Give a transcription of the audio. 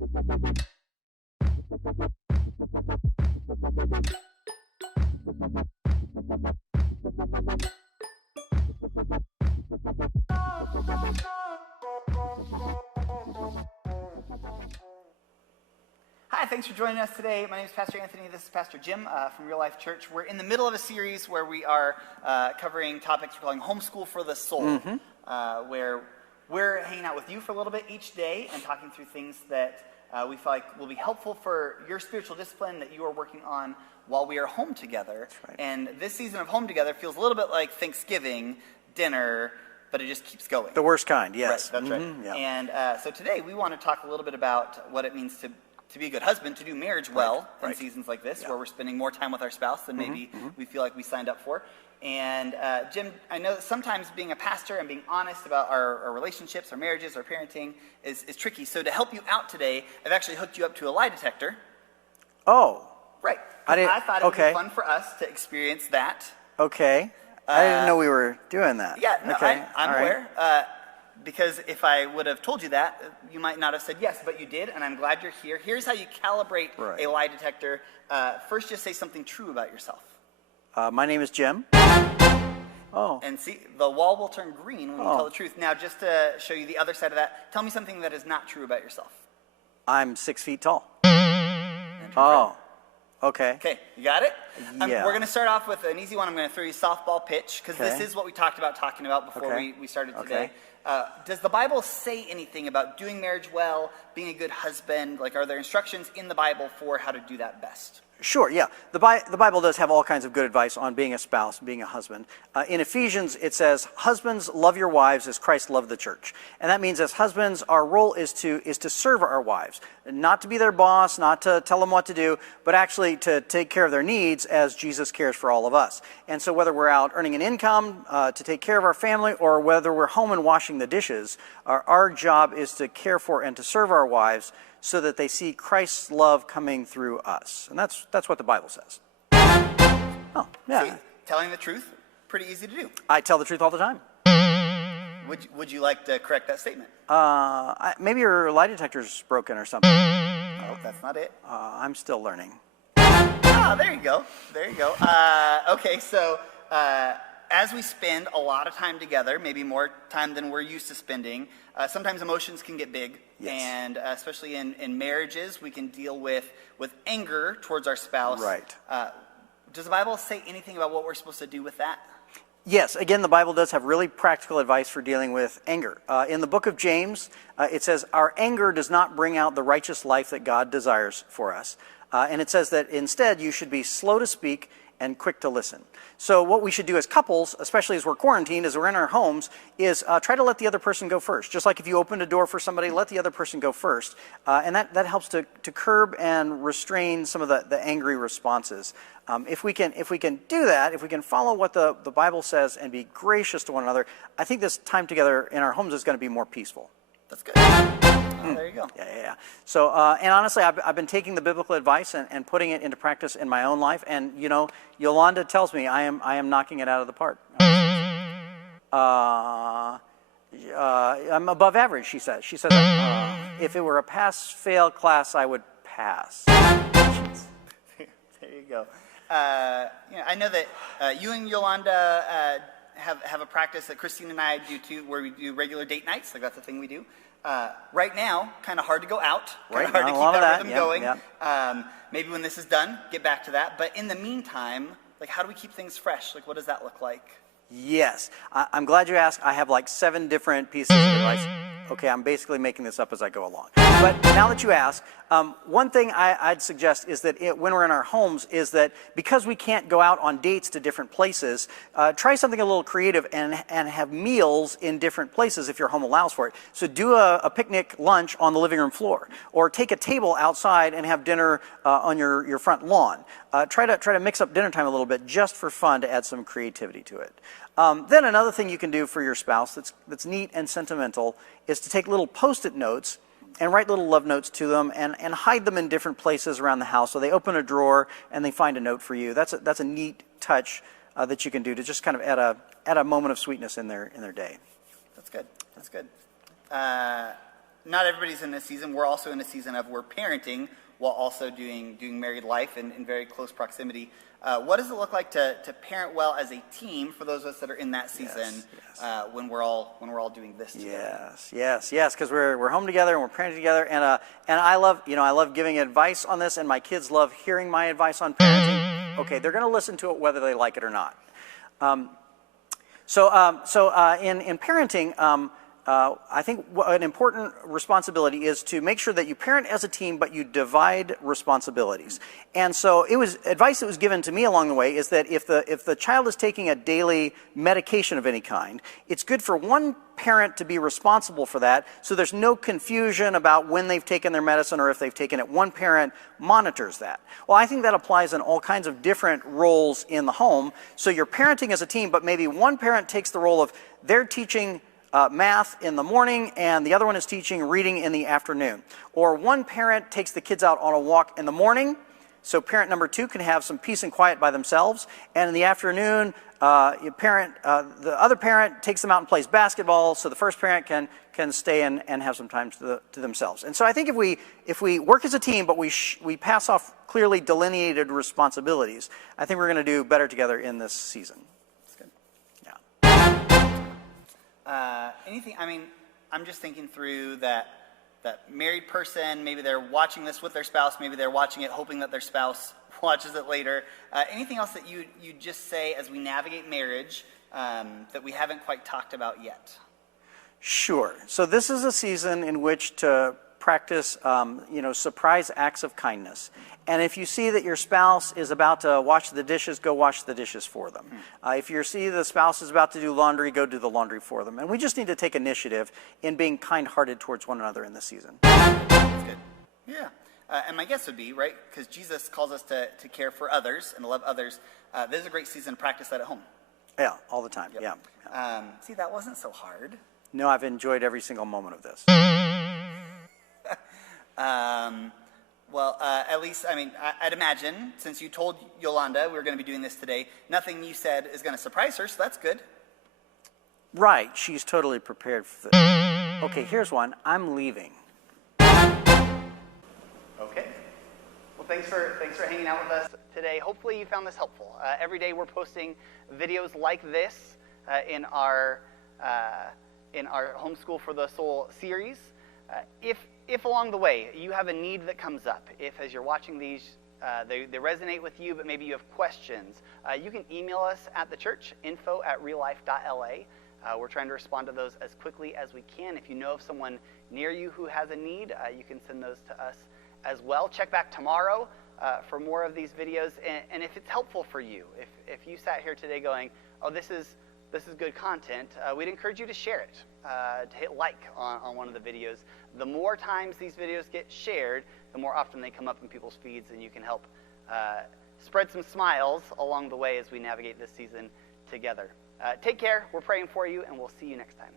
Hi, thanks for joining us today. My name is Pastor Anthony. This is Pastor Jim from Real Life Church. We're in the middle of a series where we are covering topics we're calling Homeschool for the Soul, where we're hanging out with you for a little bit each day and talking through things that we feel like will be helpful for your spiritual discipline that you are working on while we are home together. Right. And this season of Home Together feels a little bit like Thanksgiving dinner, but it just keeps going. The worst kind, yes. Right, that's right. Yeah. And so today we want to talk a little bit about what it means to be a good husband, to do marriage well in seasons like this, where we're spending more time with our spouse than maybe we feel like we signed up for. And Jim, I know that sometimes being a pastor and being honest about our relationships, our marriages, our parenting is tricky. So to help you out today, I've actually hooked you up to a lie detector. Oh. Right. I thought it would be fun for us to experience that. Okay. I didn't know we were doing that. Yeah, no, okay. I'm aware. Because if I would have told you that, you might not have said yes, but you did, and I'm glad you're here. Here's how you calibrate a lie detector. First, just say something true about yourself. My name is Jim. Oh. And see, the wall will turn green when you tell the truth. Now, just to show you the other side of that, tell me something that is not true about yourself. I'm 6 feet tall. Oh. Okay. Okay, you got it? Yeah. We're going to start off with an easy one. I'm going to throw you a softball pitch, because this is what we talked about talking about before we started today. Does the Bible say anything about doing marriage well, being a good husband? Like, are there instructions in the Bible for how to do that best? Sure, yeah. The Bible does have all kinds of good advice on being a spouse, being a husband. In Ephesians, it says, "Husbands, love your wives as Christ loved the church." And that means as husbands, our role is to serve our wives. Not to be their boss, not to tell them what to do, but actually to take care of their needs as Jesus cares for all of us. And so whether we're out earning an income to take care of our family, or whether we're home and washing the dishes, our job is to care for and to serve our wives so that they see Christ's love coming through us. And that's what the Bible says. Oh, yeah. See, telling the truth, pretty easy to do. I tell the truth all the time. Would you like to correct that statement? Maybe your lie detector's broken or something. No, that's not it. I'm still learning. There you go. There you go. Okay, so as we spend a lot of time together, maybe more time than we're used to spending, sometimes emotions can get big. Yes. And especially in marriages, we can deal with anger towards our spouse. Right. Does the Bible say anything about what we're supposed to do with that? Yes, again, the Bible does have really practical advice for dealing with anger. In the book of James, it says, "Our anger does not bring out the righteous life that God desires for us." And it says that instead you should be slow to speak and quick to listen. So what we should do as couples, especially as we're quarantined, as we're in our homes, is try to let the other person go first. Just like if you opened a door for somebody, let the other person go first. And that helps to curb and restrain some of the angry responses. If we can do that, if we can follow what the Bible says and be gracious to one another, I think this time together in our homes is going to be more peaceful. That's good. Oh, there you go. Yeah. So, and honestly, I've been taking the biblical advice and putting it into practice in my own life. And, you know, Yolanda tells me I am knocking it out of the park. I'm above average, she says. She says, if it were a pass-fail class, I would pass. There you go. I know that you and Yolanda have a practice that Christine and I do too, where we do regular date nights. Like, that's a thing we do. Right now, kind of hard to go out. Hard to keep that rhythm going. Yeah. Maybe when this is done, get back to that. But in the meantime, like, how do we keep things fresh? Like, what does that look like? Yes. I'm glad you asked. I have like 7 different pieces of advice. Okay, I'm basically making this up as I go along. But now that you ask, one thing I'd suggest is that when we're in our homes is that because we can't go out on dates to different places, try something a little creative and have meals in different places if your home allows for it. So do a picnic lunch on the living room floor, or take a table outside and have dinner on your front lawn. Try to mix up dinner time a little bit just for fun to add some creativity to it. Then another thing you can do for your spouse that's neat and sentimental is to take little Post-it notes and write little love notes to them and hide them in different places around the house. So they open a drawer and they find a note for you. That's a neat touch that you can do to just kind of add a moment of sweetness in their day. That's good. not everybody's in this season. We're also in a season of we're parenting while also doing married life in very close proximity. What does it look like to parent well as a team for those of us that are in that season when we're all doing this together? Yes, because we're home together and we're parenting together, and I love giving advice on this, and my kids love hearing my advice on parenting. Okay, they're going to listen to it whether they like it or not. So in parenting. I think an important responsibility is to make sure that you parent as a team, but you divide responsibilities. And so advice that was given to me along the way is that if the child is taking a daily medication of any kind, it's good for one parent to be responsible for that, so there's no confusion about when they've taken their medicine or if they've taken it. One parent monitors that. Well, I think that applies in all kinds of different roles in the home. So you're parenting as a team, but maybe one parent takes the role of they're teaching math in the morning, and the other one is teaching reading in the afternoon. Or one parent takes the kids out on a walk in the morning, so parent number 2 can have some peace and quiet by themselves, and in the afternoon, the other parent takes them out and plays basketball, so the first parent can stay and have some time to themselves. And so I think if we work as a team, but we pass off clearly delineated responsibilities, I think we're going to do better together in this season. Anything, I'm just thinking through that married person, maybe they're watching this with their spouse, maybe they're watching it hoping that their spouse watches it later. Anything else that you just say as we navigate marriage that we haven't quite talked about yet? Sure. So this is a season in which to practice, surprise acts of kindness. And if you see that your spouse is about to wash the dishes, go wash the dishes for them. If you see the spouse is about to do laundry, go do the laundry for them. And we just need to take initiative in being kind-hearted towards one another in this season. That's good. Yeah. And my guess would be, right, because Jesus calls us to care for others and to love others. This is a great season to practice that at home. Yeah, all the time. Yep. Yeah. See, that wasn't so hard. No, I've enjoyed every single moment of this. Well, at least, I'd imagine, since you told Yolanda we were going to be doing this today, nothing you said is going to surprise her, so that's good. Right, she's totally prepared for this. Okay, here's one. I'm leaving. Okay. Well, thanks for hanging out with us today. Hopefully you found this helpful. Every day we're posting videos like this in our Homeschool for the Soul series. If along the way you have a need that comes up, if as you're watching these they resonate with you, but maybe you have questions, you can email us at the church, info@reallife.la. We're trying to respond to those as quickly as we can. If you know of someone near you who has a need, you can send those to us as well. Check back tomorrow for more of these videos. And if it's helpful for you, if you sat here today going, oh, this is good content, we'd encourage you to share it, to hit like on one of the videos. The more times these videos get shared, the more often they come up in people's feeds, and you can help spread some smiles along the way as we navigate this season together. Take care. We're praying for you, and we'll see you next time.